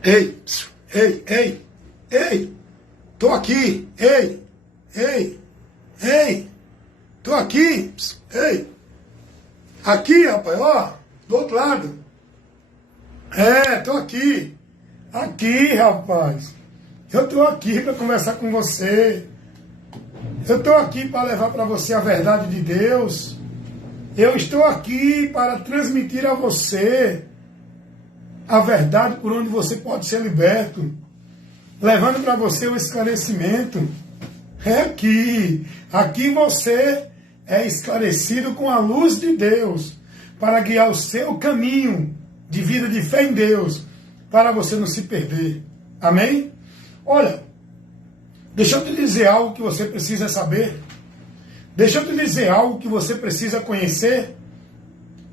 Ei, ei, ei, ei, tô aqui, ei, ei, ei, tô aqui, ei, aqui, rapaz, ó, do outro lado, tô aqui, rapaz, eu tô aqui para conversar com você, eu tô aqui para levar para você a verdade de Deus, eu estou aqui para transmitir a você a verdade por onde você pode ser liberto, levando para você o esclarecimento. É aqui você é esclarecido com a luz de Deus, para guiar o seu caminho de vida de fé em Deus, para você não se perder. Amém? Olha, deixa eu te dizer algo que você precisa saber. Deixa eu te dizer algo que você precisa conhecer.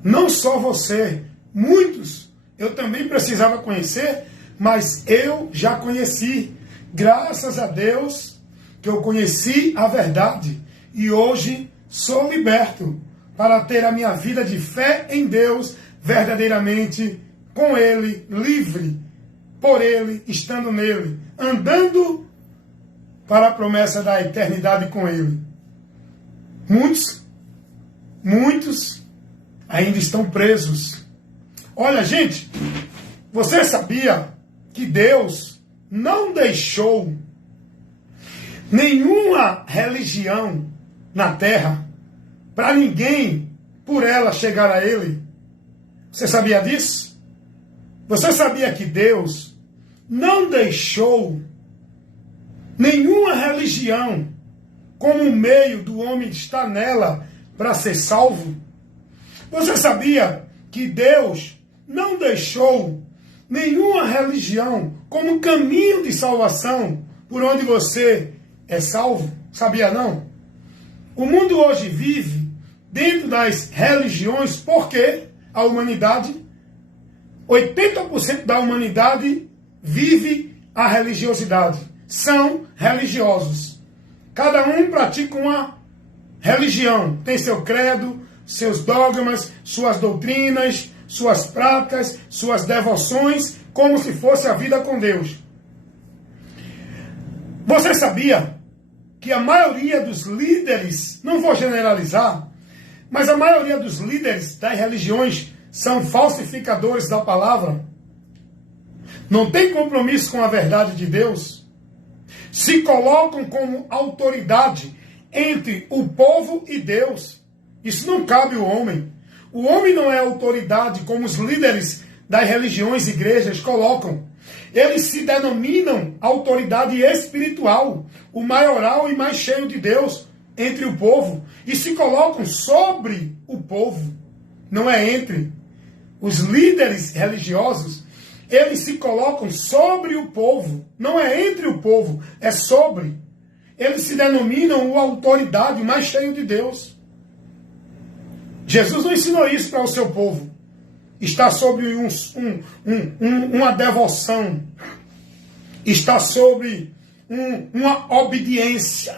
Não só você, muitos eu também precisava conhecer, mas eu já conheci. Graças a Deus que eu conheci a verdade. E hoje sou liberto para ter a minha vida de fé em Deus verdadeiramente com Ele, livre por Ele, estando nele, andando para a promessa da eternidade com Ele. Muitos ainda estão presos. Olha, gente, você sabia que Deus não deixou nenhuma religião na terra para ninguém por ela chegar a Ele? Você sabia disso? Você sabia que Deus não deixou nenhuma religião como meio do homem estar nela para ser salvo? Você sabia que Deus não deixou nenhuma religião como caminho de salvação por onde você é salvo? Sabia não? O mundo hoje vive dentro das religiões porque a humanidade, 80% da humanidade vive a religiosidade. São religiosos. Cada um pratica uma religião. Tem seu credo, seus dogmas, suas doutrinas, suas práticas, suas devoções, como se fosse a vida com Deus. Você sabia que a maioria dos líderes, não vou generalizar, mas a maioria dos líderes das religiões são falsificadores da palavra? Não tem compromisso com a verdade de Deus? Se colocam como autoridade entre o povo e Deus. Isso não cabe ao homem. O homem não é autoridade como os líderes das religiões e igrejas colocam. Eles se denominam autoridade espiritual, o maioral e mais cheio de Deus entre o povo, e se colocam sobre o povo, não é entre. Os líderes religiosos, eles se colocam sobre o povo, não é entre o povo, é sobre. Eles se denominam a autoridade mais cheio de Deus. Jesus não ensinou isso para o seu povo. Está sobre uma devoção. Está sobre uma obediência.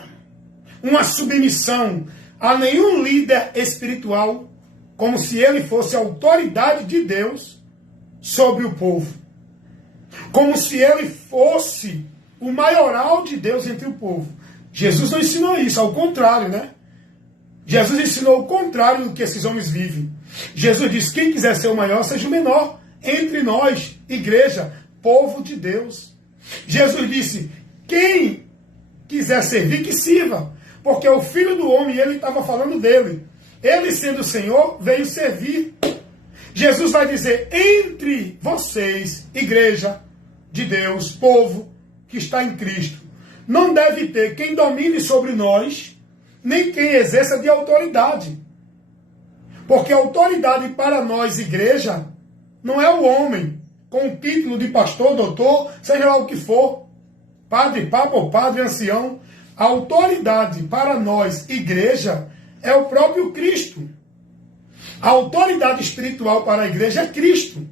Uma submissão a nenhum líder espiritual, como se ele fosse a autoridade de Deus sobre o povo. Como se ele fosse o maioral de Deus entre o povo. Jesus não ensinou isso, ao contrário, né? Jesus ensinou o contrário do que esses homens vivem. Jesus disse: quem quiser ser o maior, seja o menor entre nós, igreja, povo de Deus. Jesus disse: quem quiser servir, que sirva. Porque o Filho do Homem, ele estava falando dele. Ele, sendo o Senhor, veio servir. Jesus vai dizer: entre vocês, igreja de Deus, povo que está em Cristo, não deve ter quem domine sobre nós, nem quem exerça de autoridade. Porque a autoridade para nós, igreja, não é o homem, com o título de pastor, doutor, seja lá o que for, padre, papa ou padre, ancião. A autoridade para nós, igreja, é o próprio Cristo. A autoridade espiritual para a igreja é Cristo.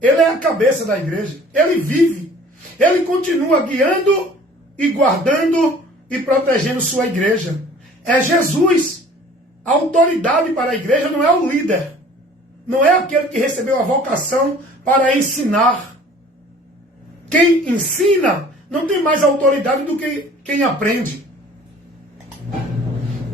Ele é a cabeça da igreja. Ele vive. Ele continua guiando e guardando e protegendo sua igreja. É Jesus. A autoridade para a igreja não é o líder. Não é aquele que recebeu a vocação para ensinar. Quem ensina não tem mais autoridade do que quem aprende.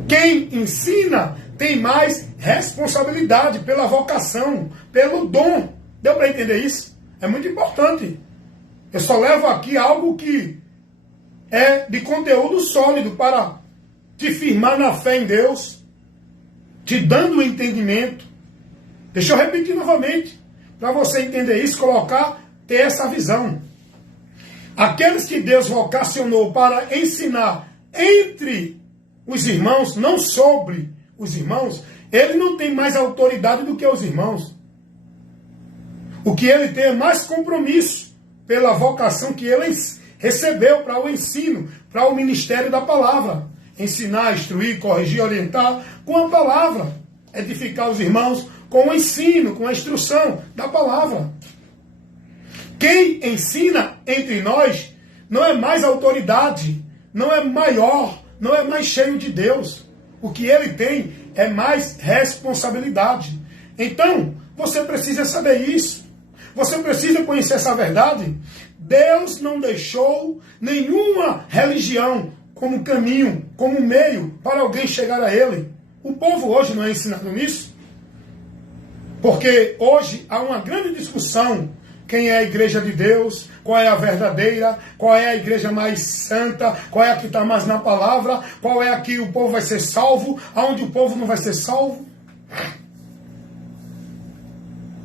Quem ensina tem mais responsabilidade pela vocação, pelo dom. Deu para entender isso? É muito importante. Eu só levo aqui algo que é de conteúdo sólido para te firmar na fé em Deus, te dando o entendimento. Deixa eu repetir novamente, para você entender isso, ter essa visão. Aqueles que Deus vocacionou para ensinar entre os irmãos, não sobre os irmãos, ele não tem mais autoridade do que os irmãos. O que ele tem é mais compromisso pela vocação que ele recebeu para o ensino, para o ministério da palavra. Ensinar, instruir, corrigir, orientar com a palavra. Edificar os irmãos com o ensino, com a instrução da palavra. Quem ensina entre nós não é mais autoridade, não é maior, não é mais cheio de Deus. O que ele tem é mais responsabilidade. Então, você precisa saber isso. Você precisa conhecer essa verdade. Deus não deixou nenhuma religião como caminho, como meio para alguém chegar a ele. O povo hoje não é ensinado nisso. Porque hoje há uma grande discussão. Quem é a igreja de Deus? Qual é a verdadeira? Qual é a igreja mais santa? Qual é a que está mais na palavra? Qual é a que o povo vai ser salvo? Aonde o povo não vai ser salvo?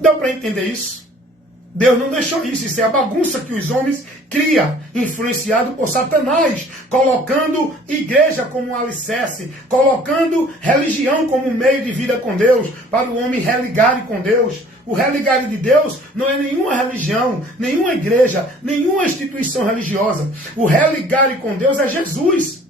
Deu para entender isso? Deus não deixou isso. Isso é a bagunça que os homens criam, influenciado por Satanás, colocando igreja como um alicerce, colocando religião como um meio de vida com Deus, para o homem religar com Deus. O religar de Deus não é nenhuma religião, nenhuma igreja, nenhuma instituição religiosa. O religar com Deus é Jesus.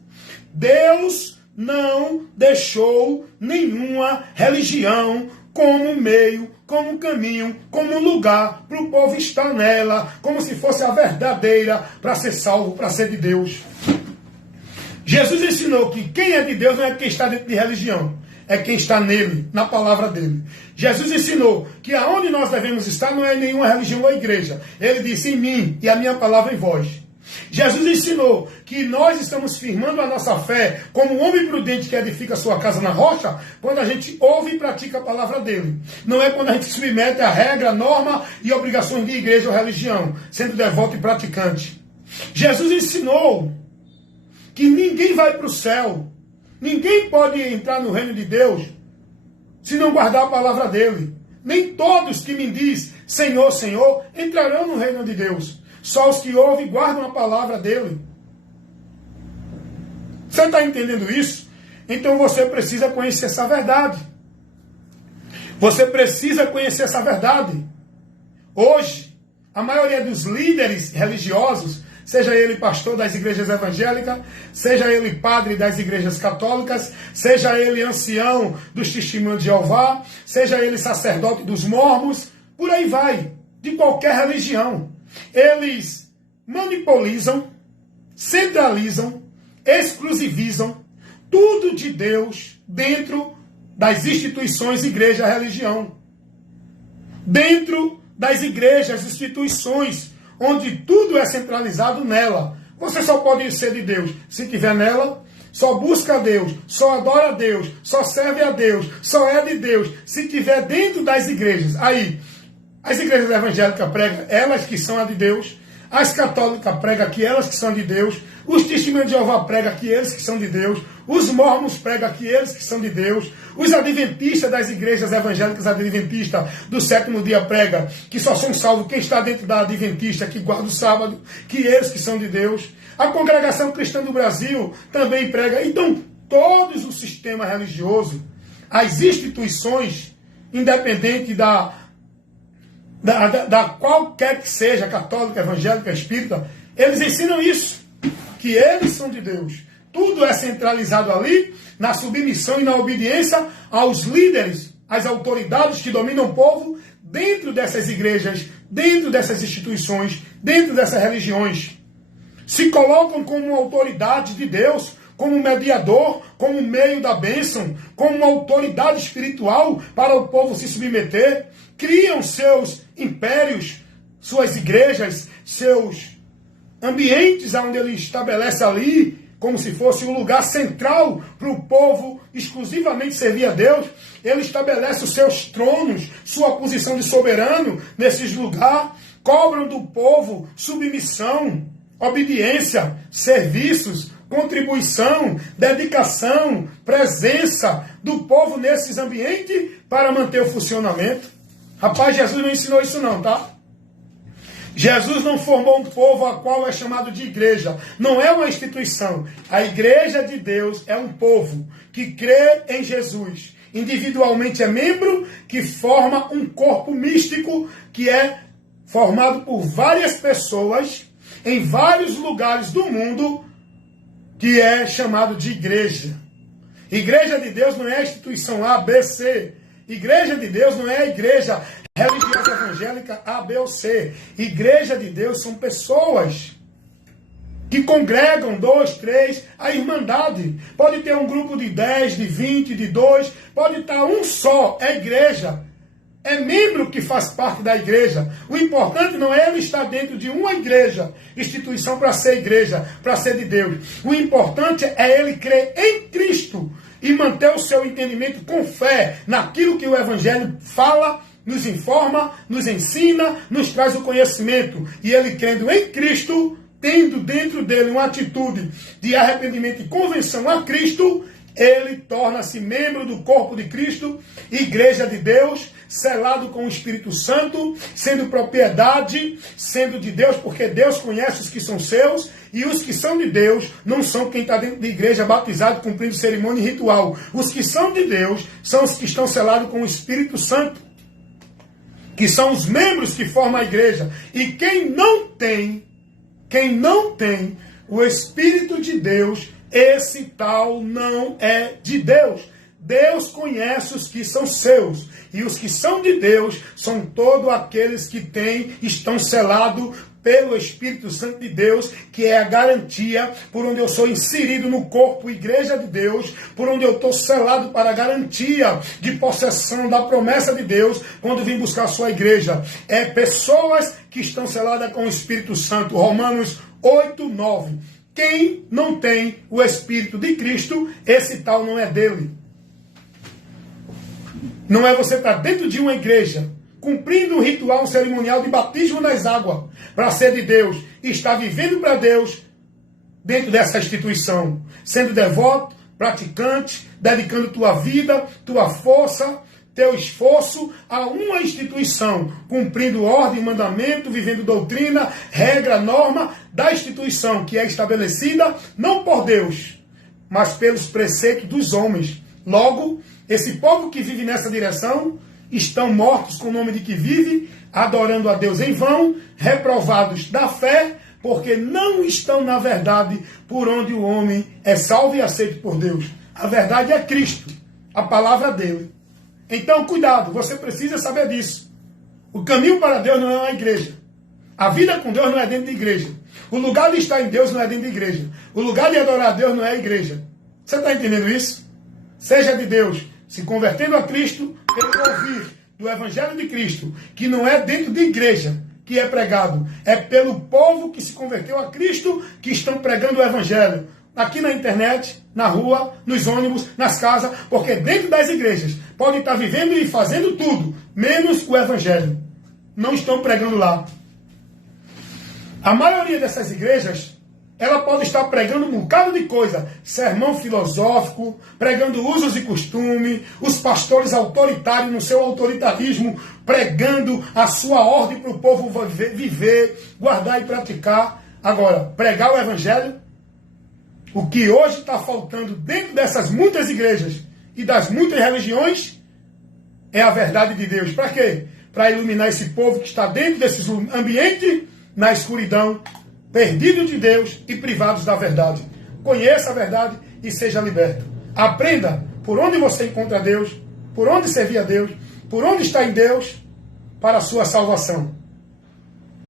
Deus não deixou nenhuma religião como meio, como caminho, como lugar para o povo estar nela, como se fosse a verdadeira para ser salvo, para ser de Deus. Jesus ensinou que quem é de Deus não é quem está dentro de religião, é quem está nele, na palavra dele. Jesus ensinou que aonde nós devemos estar não é nenhuma religião ou igreja. Ele disse: em mim e a minha palavra em vós. Jesus ensinou que nós estamos firmando a nossa fé como um homem prudente que edifica a sua casa na rocha, quando a gente ouve e pratica a palavra dele. Não é quando a gente se submete a regra, norma e obrigações de igreja ou religião, sendo devoto e praticante. Jesus ensinou que ninguém vai para o céu, ninguém pode entrar no reino de Deus se não guardar a palavra dele. Nem todos que me diz Senhor, Senhor, entrarão no reino de Deus. Só os que ouvem e guardam a palavra dele. Você está entendendo isso? Então você precisa conhecer essa verdade. Você precisa conhecer essa verdade. Hoje, a maioria dos líderes religiosos, seja ele pastor das igrejas evangélicas, seja ele padre das igrejas católicas, seja ele ancião dos testemunhos de Jeová, seja ele sacerdote dos mormons, por aí vai, de qualquer religião. Eles manipulam, centralizam, exclusivizam tudo de Deus dentro das instituições, igreja, religião. Dentro das igrejas, instituições, onde tudo é centralizado nela. Você só pode ser de Deus se estiver nela, só busca a Deus, só adora a Deus, só serve a Deus, só é de Deus, se estiver dentro das igrejas. Aí, as igrejas evangélicas pregam elas que são a de Deus, as católicas pregam que elas que são de Deus, os testemunhos de Jeová pregam que eles que são de Deus, os mormons pregam que eles que são de Deus, os adventistas das igrejas evangélicas adventistas do sétimo dia pregam que só são salvos quem está dentro da adventista, que guarda o sábado, que eles que são de Deus. A Congregação Cristã do Brasil também prega. Então, todos o sistema religioso, as instituições, independente da qualquer que seja, católica, evangélica, espírita, eles ensinam isso, que eles são de Deus. Tudo é centralizado ali, na submissão e na obediência aos líderes, às autoridades que dominam o povo, dentro dessas igrejas, dentro dessas instituições, dentro dessas religiões. Se colocam como autoridade de Deus, como mediador, como meio da bênção, como uma autoridade espiritual para o povo se submeter, criam seus impérios, suas igrejas, seus ambientes, onde ele estabelece ali, como se fosse um lugar central para o povo exclusivamente servir a Deus. Ele estabelece os seus tronos, sua posição de soberano nesses lugares, cobram do povo submissão, obediência, serviços, contribuição, dedicação, presença do povo nesses ambientes para manter o funcionamento. Rapaz, Jesus não ensinou isso não, tá? Jesus não formou um povo a qual é chamado de igreja. Não é uma instituição. A igreja de Deus é um povo que crê em Jesus. Individualmente é membro, que forma um corpo místico que é formado por várias pessoas em vários lugares do mundo, que é chamado de igreja. Igreja de Deus não é a instituição A, B, C. Igreja de Deus não é a igreja religiosa evangélica A, B ou C. Igreja de Deus são pessoas que congregam 2, 3, a irmandade. Pode ter um grupo de 10, de 20, de 2, pode estar um só, é igreja. É membro que faz parte da igreja. O importante não é ele estar dentro de uma igreja, instituição para ser igreja, para ser de Deus. O importante é ele crer em Cristo e manter o seu entendimento com fé naquilo que o Evangelho fala, nos informa, nos ensina, nos traz o conhecimento. E ele crendo em Cristo, tendo dentro dele uma atitude de arrependimento e convenção a Cristo, ele torna-se membro do corpo de Cristo, igreja de Deus, selado com o Espírito Santo, sendo propriedade, sendo de Deus, porque Deus conhece os que são seus, e os que são de Deus não são quem está dentro da igreja batizado, cumprindo cerimônia e ritual. Os que são de Deus são os que estão selados com o Espírito Santo, que são os membros que formam a igreja. E quem não tem o Espírito de Deus, esse tal não é de Deus. Deus conhece os que são seus. E os que são de Deus são todos aqueles que estão selados pelo Espírito Santo de Deus, que é a garantia por onde eu sou inserido no corpo, igreja de Deus, por onde eu estou selado para a garantia de possessão da promessa de Deus, quando vim buscar a sua igreja. É pessoas que estão seladas com o Espírito Santo. Romanos 8, 9. Quem não tem o Espírito de Cristo, esse tal não é dele. Não é você estar dentro de uma igreja, cumprindo um ritual, um cerimonial de batismo nas águas, para ser de Deus, e estar vivendo para Deus dentro dessa instituição, sendo devoto, praticante, dedicando tua vida, tua força, teu esforço a uma instituição, cumprindo ordem, mandamento, vivendo doutrina, regra, norma da instituição, que é estabelecida não por Deus, mas pelos preceitos dos homens. Logo, esse povo que vive nessa direção estão mortos com o nome de que vive, adorando a Deus em vão, reprovados da fé, porque não estão na verdade por onde o homem é salvo e aceito por Deus. A verdade é Cristo, a palavra dele. Então, cuidado, você precisa saber disso. O caminho para Deus não é uma igreja. A vida com Deus não é dentro de igreja. O lugar de estar em Deus não é dentro de igreja. O lugar de adorar a Deus não é a igreja. Você está entendendo isso? Seja de Deus, se convertendo a Cristo, pelo ouvir do Evangelho de Cristo, que não é dentro de igreja que é pregado, é pelo povo que se converteu a Cristo que estão pregando o Evangelho. Aqui na internet, na rua, nos ônibus, nas casas, porque dentro das igrejas podem estar vivendo e fazendo tudo, menos o Evangelho. Não estão pregando lá. A maioria dessas igrejas, ela pode estar pregando um bocado de coisa, sermão filosófico, pregando usos e costumes, os pastores autoritários no seu autoritarismo, pregando a sua ordem para o povo viver, guardar e praticar. Agora, pregar o Evangelho, o que hoje está faltando dentro dessas muitas igrejas e das muitas religiões, é a verdade de Deus. Para quê? Para iluminar esse povo que está dentro desses ambientes, na escuridão, perdidos de Deus e privados da verdade. Conheça a verdade e seja liberto. Aprenda por onde você encontra Deus, por onde servir a Deus, por onde está em Deus, para a sua salvação.